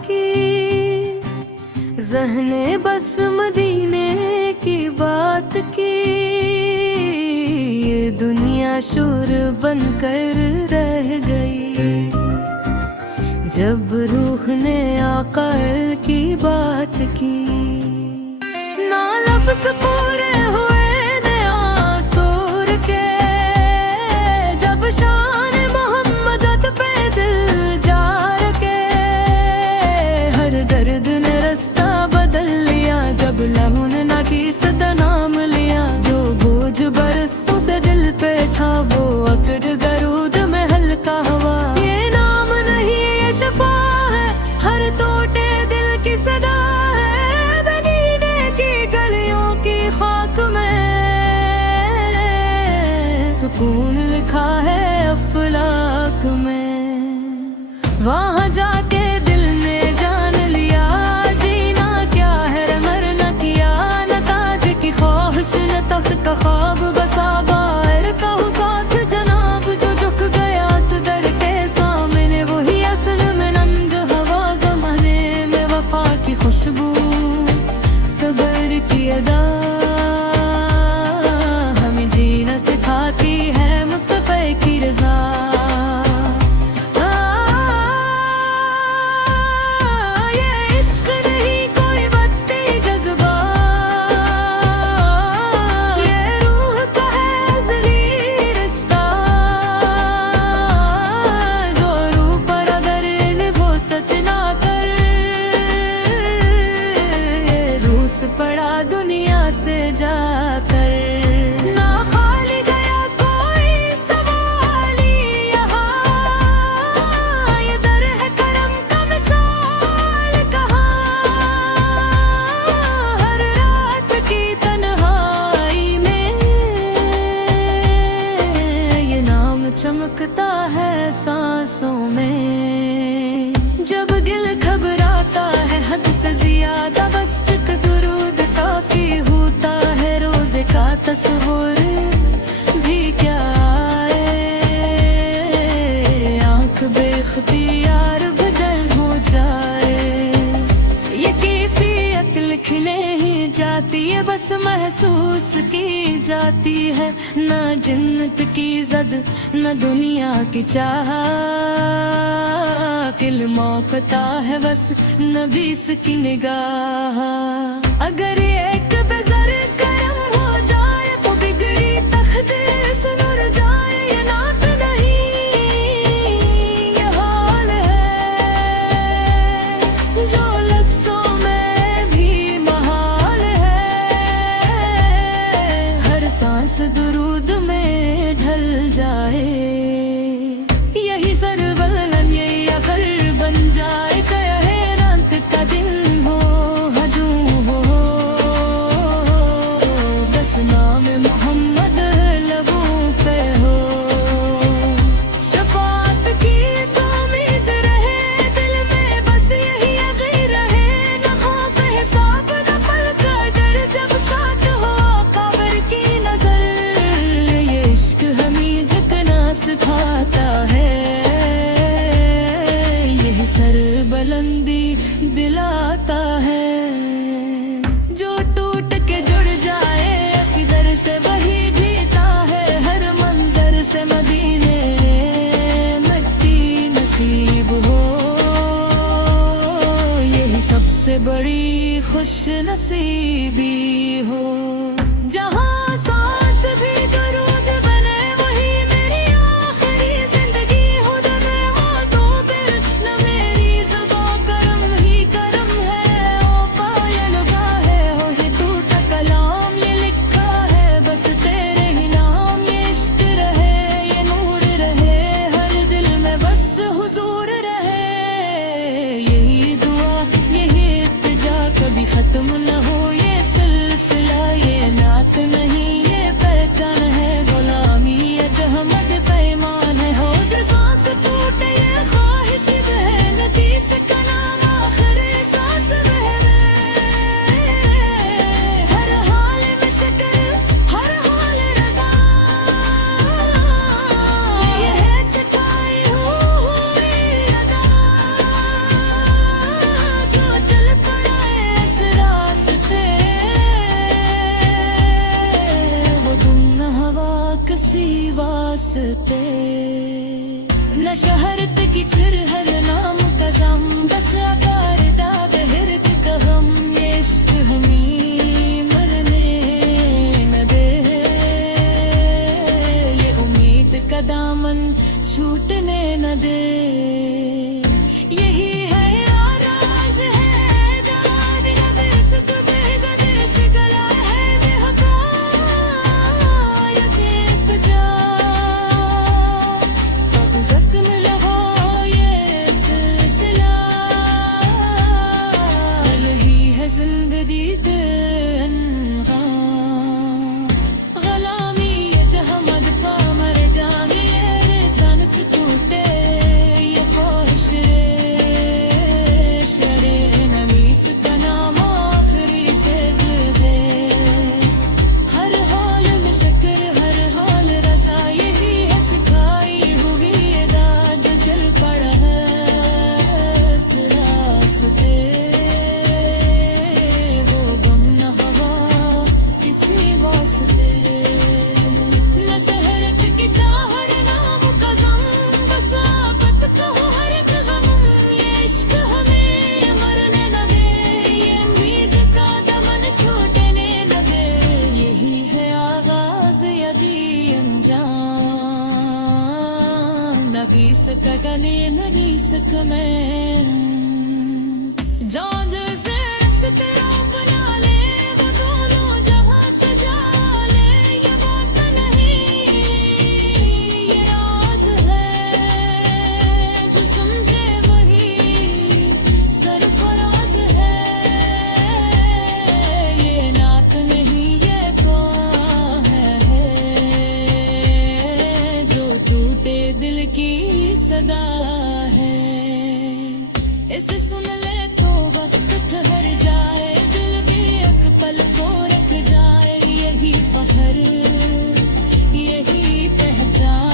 की, ज़हने बस मदीने की बात की। ये दुनिया शोर बनकर रह गई जब रूह ने आक़ल की बात की। ना लफ्ज़ पूरे हुए ने आसूर के, जब शान मोहम्मद पे दिल जार के। हर दर्द ने रास्ता बदल लिया जब लहून ना की सदा नाम लिया। जो बोझ बरसों से दिल पे था वो अकड़ गरूद में हल्का हुआ। ये नाम नहीं ये शफा है, हर टूटे दिल की सदा है। मदीने की गलियों की खाक में सुकून लिखा है अफलाक में। वहाँ जाके दिल ने जान लिया जीना क्या है, मरना किया। न ताज की ख्वाहिश न तख्त का ख्वाब बसा, बाहर का हो साथ जनाब जो झुक गया सदर के सामने। वही असल में नंग हवा, ज़माने में वफा की खुशबू, सबर की अदा हमें जीना सिखाती है मुस्तफ़ा की रज़ा। ये इश्क नहीं कोई बत्ती जज्बा, ये रूह का है असली रिश्ता। जो रूह पर अगर निभो सतना कर, ये रूस पड़ा दुनिया से जाकर। ना खाली गया कोई सवाली यहाँ, ये दर है करम का मिसाल कहाँ। हर रात की तन्हाई में ये नाम चमकता है सांसों में। जब दिल घबराता है हद से ज्यादा, बस एक दुरूद काफी होता है। रोज़े का तस्वुर भी क्या आए, आँख बेख्तियार बदल हो जाए। ये कैफियत लिखने ही जाती है, बस महसूस की जाती है। ना जन्नत की ज़द न दुनिया की चाह, किल मौकता है बस नबीस की निगाह। अगर एक बेज़र करम हो जाए तो बिगड़ी तकदीर सुधर जाए। ये नात नहीं ये हाल है जो लफ्ज़ों में भी महाल है। हर सांस दुरूद में ढल जाए, यही सरबलंद यही अगर बन जाए। कहे रात का दिन हो हजूम हो, बस नाम मोहम्मद लबों पे हो। शफाअत की तो उम्मीद रहे दिल में, बस यही यकीन रहे। न खौफ हिसाब न पल का डर, जब साथ हो काबर की नजर। ये इश्क हमें झुकना सिखाता है, यही सरबलंदी दिलाता है। जो टूट के जुड़ जाए असगर से वही जीता है। हर मंजर से मदीने मिट्टी नसीब हो, यही सबसे बड़ी खुश नसीबी हो। जहाँ सांस भी दुरूद बने वही मेरी आखिरी जिंदगी हो। दमे हो तो फिर न मेरी ज़ुबां करम ही करम है। ओ पायल बाहे हो ही टूटा कलाम, ये लिखा है बस तेरे ही नाम। ये इश्क रहे ये नूर रहे हर दिल में, बस हुजूर रहे। यही दुआ यही इल्तिजा कभी खत्म न हो। ये सिलसिला ये नात नहीं वास्ते न शहरत की छिर हर नाम कसम बस आकार दा बहरत कहम ये इश्क हमी मरने न दे ये उम्मीद का दामन छूटने न दे यही है राज है जान रब इश्क बेगदेस गला है बेहका यकीन जा अब जख्म लगा ये सिलसिला यही है जिंदगी के अनगाम गलामी ये जहाँ मद पा मर जाने ये सांस टूटे ये ख्वाहिश रे शरे नवीस का नाम आखिरी से ज़िदे हर हाल में शक्र हर हाल रज़ा यही है सिखाई हुई अदा जो चल पड़ा है इस रास्ते वो गम न हवा किसी वास्ते न शहरत की चाहत नाम कसम बस आफत कहो हर एक गम ये इश्क हमें मरने न दे ये उम्मीद का दमन छूटने न दे यही है आगाज यदि अंजाम न भी सका गले न भी सक मैं जान से रस्ते अपना ले वो दोनों जहां सजा ले ये बात नहीं ये राज है जो समझे वही सरफराज है ये नात नहीं ये कौन है जो टूटे दिल की सदा है इसे सुन ले तो वक्त ठहर जाए दिल भी एक पल को रख जाए यही फखर यही पहचान